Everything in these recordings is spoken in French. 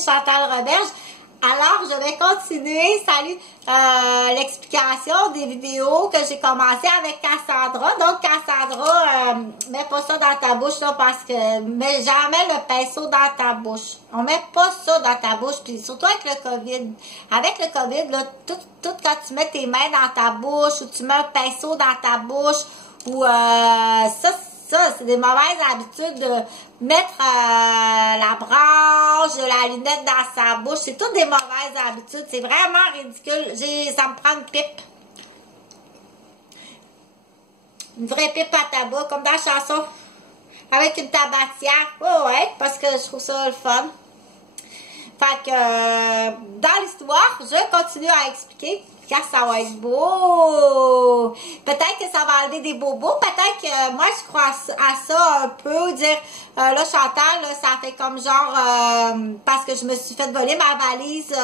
c'est Chantal Roberge. Alors, je vais continuer, salut, l'explication des vidéos que j'ai commencé avec Cassandra. Donc, Cassandra, mets pas ça dans ta bouche, là, parce que, mets jamais le pinceau dans ta bouche. On met pas ça dans ta bouche, puis surtout avec le COVID. Avec le COVID, là, tout quand tu mets tes mains dans ta bouche, ou tu mets un pinceau dans ta bouche, ou, ça, c'est des mauvaises habitudes de mettre la branche, la lunette dans sa bouche. C'est toutes des mauvaises habitudes. C'est vraiment ridicule. Ça me prend une pipe. Une vraie pipe à tabac, comme dans la chanson. Avec une tabatière. Oh, ouais, parce que je trouve ça le fun. Fait que, dans l'histoire, je continue à expliquer. Car ça va être beau. Peut-être que ça va enlever des bobos. Peut-être que moi, je crois à ça un peu. Dire, là, Chantal, là, ça fait comme genre, parce que je me suis fait voler ma valise.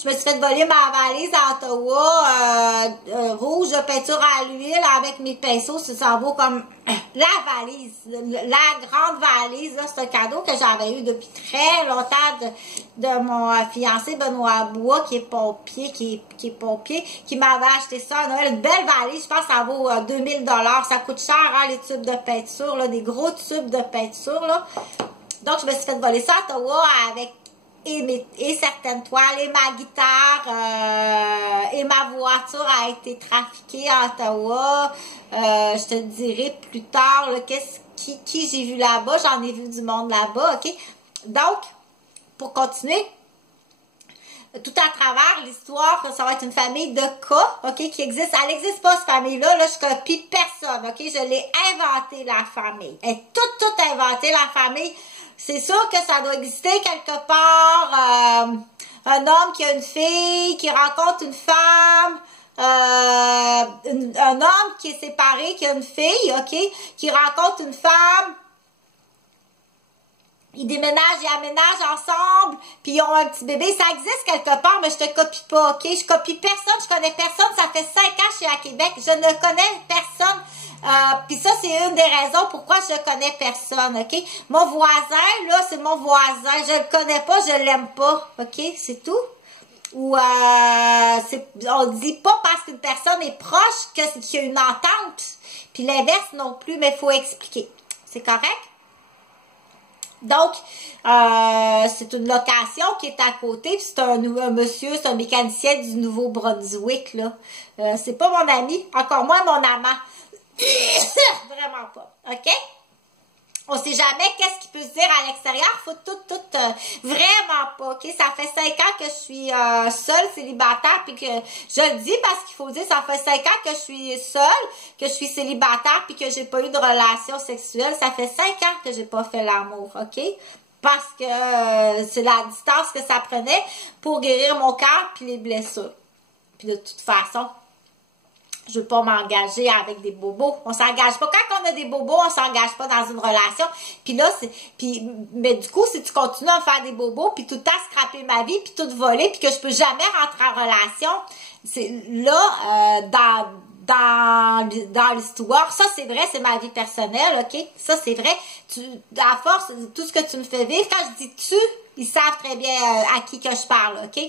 Je me suis fait voler ma valise à Ottawa, rouge de peinture à l'huile avec mes pinceaux. Ça vaut comme la valise, la grande valise. C'est un cadeau que j'avais eu depuis très longtemps de mon fiancé Benoît Bois, qui est pompier, qui est pompier, qui m'avait acheté ça à Noël. Une belle valise, je pense que ça vaut 2000 $. Ça coûte cher, hein, les tubes de peinture, là, des gros tubes de peinture. Là. Donc, je me suis fait voler ça à Ottawa avec et certaines toiles, et ma guitare, et ma voiture a été trafiquée à Ottawa. Je te dirai plus tard là, qui j'ai vu là-bas. J'en ai vu du monde là-bas, ok? Donc, pour continuer, tout à travers l'histoire, ça va être une famille de cas, ok, qui existe. Elle n'existe pas, cette famille-là. Là, je copie personne, ok? Je l'ai inventé, la famille. Elle est toute inventée, la famille. C'est sûr que ça doit exister quelque part. Un homme qui a une fille, qui rencontre une femme. Un homme qui est séparé, qui a une fille, ok, qui rencontre une femme. Ils déménagent, ils aménagent ensemble, puis ils ont un petit bébé. Ça existe quelque part, mais je te copie pas, ok? Je copie personne, je connais personne. Ça fait 5 ans que je suis à Québec. Je ne connais personne. Puis ça, c'est une des raisons pourquoi je connais personne, ok? Mon voisin, là, c'est mon voisin. Je le connais pas, je l'aime pas, ok? C'est tout. Ou on dit pas parce qu'une personne est proche qu'il y a une entente. Puis l'inverse non plus, mais il faut expliquer. C'est correct? Donc, c'est une location qui est à côté, puis c'est un monsieur, c'est un mécanicien du Nouveau-Brunswick, là. C'est pas mon ami, encore moins mon amant. Vraiment pas, ok? On sait jamais qu'est-ce qui peut se dire à l'extérieur, faut vraiment pas, ok? Ça fait 5 ans que je suis seule, célibataire, puis que je le dis parce qu'il faut dire, ça fait 5 ans que je suis seule, que je suis célibataire, puis que j'ai pas eu de relation sexuelle. Ça fait 5 ans que j'ai pas fait l'amour, ok? Parce que c'est la distance que ça prenait pour guérir mon cœur puis les blessures. Puis de toute façon, je veux pas m'engager avec des bobos. On s'engage pas. Quand on a des bobos, on s'engage pas dans une relation. Puis là, mais du coup, si tu continues à faire des bobos, puis tout le temps scraper ma vie, puis tout voler, puis que je peux jamais rentrer en relation, c'est là, dans l'histoire, ça c'est vrai, c'est ma vie personnelle, ok? Ça c'est vrai. À force, tout ce que tu me fais vivre, quand je dis tu, ils savent très bien à qui que je parle, ok?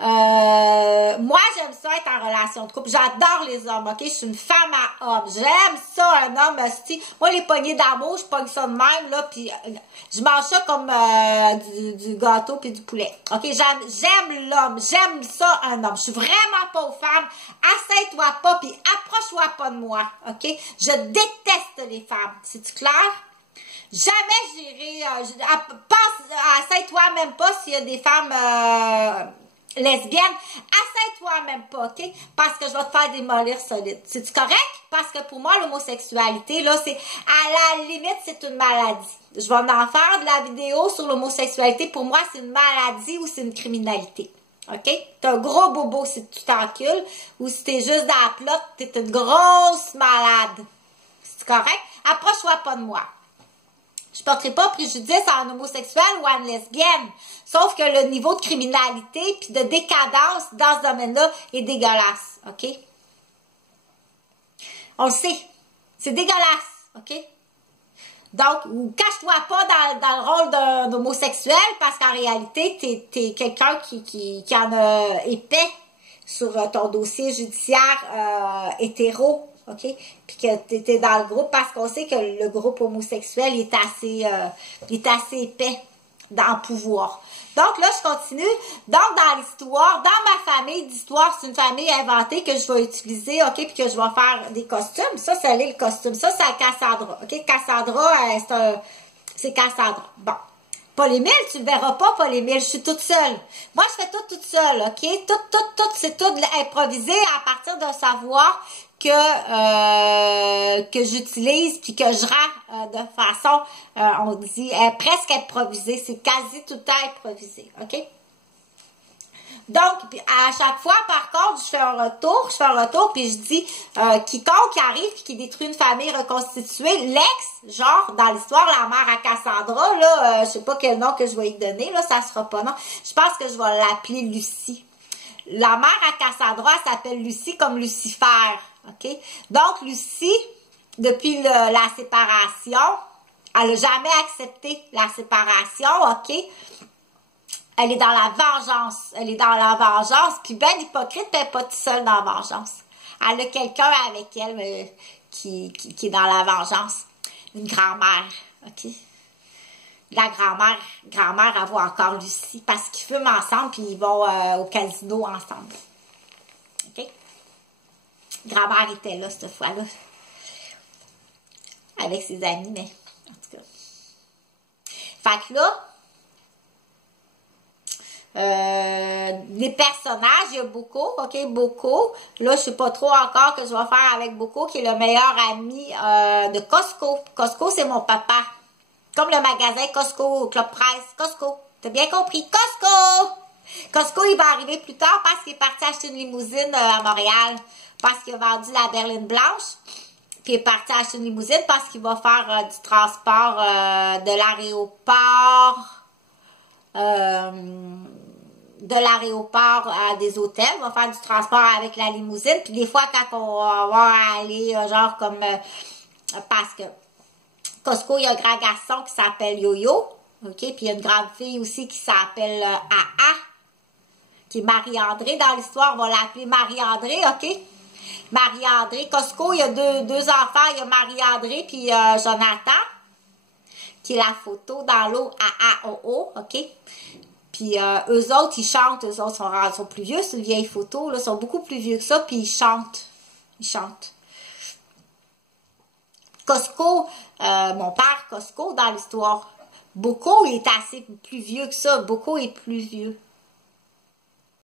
Moi, j'aime ça être en relation de couple. J'adore les hommes, ok? Je suis une femme à homme. J'aime ça, un homme, moi, les poignées d'amour, je pogne ça de même, là, puis je mange ça comme du gâteau puis du poulet. Ok? J'aime l'homme. J'aime ça, un homme. Je suis vraiment pas aux femmes. Assieds-toi pas, puis approche-toi pas de moi, ok? Je déteste les femmes. C'est-tu clair? Jamais j'irai... Assieds-toi même pas s'il y a des femmes... lesbienne, assieds-toi même pas, ok? Parce que je vais te faire démolir solide. C'est-tu correct? Parce que pour moi, l'homosexualité, là, c'est, à la limite, c'est une maladie. Je vais en faire de la vidéo sur l'homosexualité. Pour moi, c'est une maladie ou c'est une criminalité. OK? T'es un gros bobo si tu t'encules, ou si t'es juste dans la plotte, t'es une grosse malade. C'est correct? Approche-toi pas de moi. Je ne porterai pas préjudice à un homosexuel ou à une lesbienne. Sauf que le niveau de criminalité puis de décadence dans ce domaine-là est dégueulasse. OK? On le sait. C'est dégueulasse. OK? Donc, ou cache-toi pas dans le rôle d'un homosexuel, parce qu'en réalité, t'es quelqu'un qui en a épais sur ton dossier judiciaire hétéro, OK? Puis que t'étais dans le groupe, parce qu'on sait que le groupe homosexuel est assez épais dans le pouvoir. Donc là, je continue. Donc, dans l'histoire, dans ma famille d'histoire, c'est une famille inventée que je vais utiliser, OK, puis que je vais faire des costumes. Ça, c'est le costume. Ça, c'est la Cassandra, OK? Cassandra, c'est Cassandra. Bon. Paul-Émile, tu ne verras pas, Paul-Émile, je suis toute seule. Moi, je fais tout toute seule, OK? Tout, c'est tout improvisé à partir d'un savoir que j'utilise puis que je rends de façon, on dit, presque improvisée. C'est quasi tout le temps improvisé, OK? Donc, à chaque fois, par contre, je fais un retour, puis je dis, quiconque qui arrive puis qui détruit une famille reconstituée, l'ex, genre, dans l'histoire, la mère à Cassandra, là, je sais pas quel nom que je vais lui donner, là, ça sera pas non. Je pense que je vais l'appeler Lucie. La mère à Cassandra, elle s'appelle Lucie comme Lucifer, OK? Donc, Lucie, depuis la séparation, elle n'a jamais accepté la séparation, OK? Elle est dans la vengeance. Elle est dans la vengeance. Puis ben hypocrite, elle n'est pas toute seule dans la vengeance. Elle a quelqu'un avec elle qui est dans la vengeance. Une grand-mère. OK? La grand-mère, elle voit encore Lucie parce qu'ils fument ensemble puis ils vont au casino ensemble. OK? Grand-mère était là cette fois-là. Avec ses amis, mais en tout cas. Fait que là, les personnages, il y a Boko, OK, Boko. Là, je sais pas trop encore que je vais faire avec Boko, qui est le meilleur ami de Costco. Costco, c'est mon papa. Comme le magasin Costco, Club Price, Costco. T'as bien compris? Costco! Costco, il va arriver plus tard parce qu'il est parti acheter une limousine à Montréal. Parce qu'il a vendu la berline blanche. Puis il est parti acheter une limousine parce qu'il va faire du transport de l'aéroport à des hôtels. On va faire du transport avec la limousine. Puis des fois, quand on va aller, genre comme... parce que Costco, il y a un grand garçon qui s'appelle Yo-Yo. OK? Puis il y a une grande fille aussi qui s'appelle AA. Qui est Marie-André. Dans l'histoire, on va l'appeler Marie-André. OK? Marie-André. Costco, il y a deux enfants. Il y a Marie-André puis Jonathan. Qui est la photo dans l'eau A-A-O-O. OK? Puis eux autres, ils chantent. Eux autres sont plus vieux. C'est une vieille photo. Là, ils sont beaucoup plus vieux que ça. Puis ils chantent. Ils chantent. Costco, mon père Costco dans l'histoire. Boko, il est assez plus vieux que ça. Boko est plus vieux.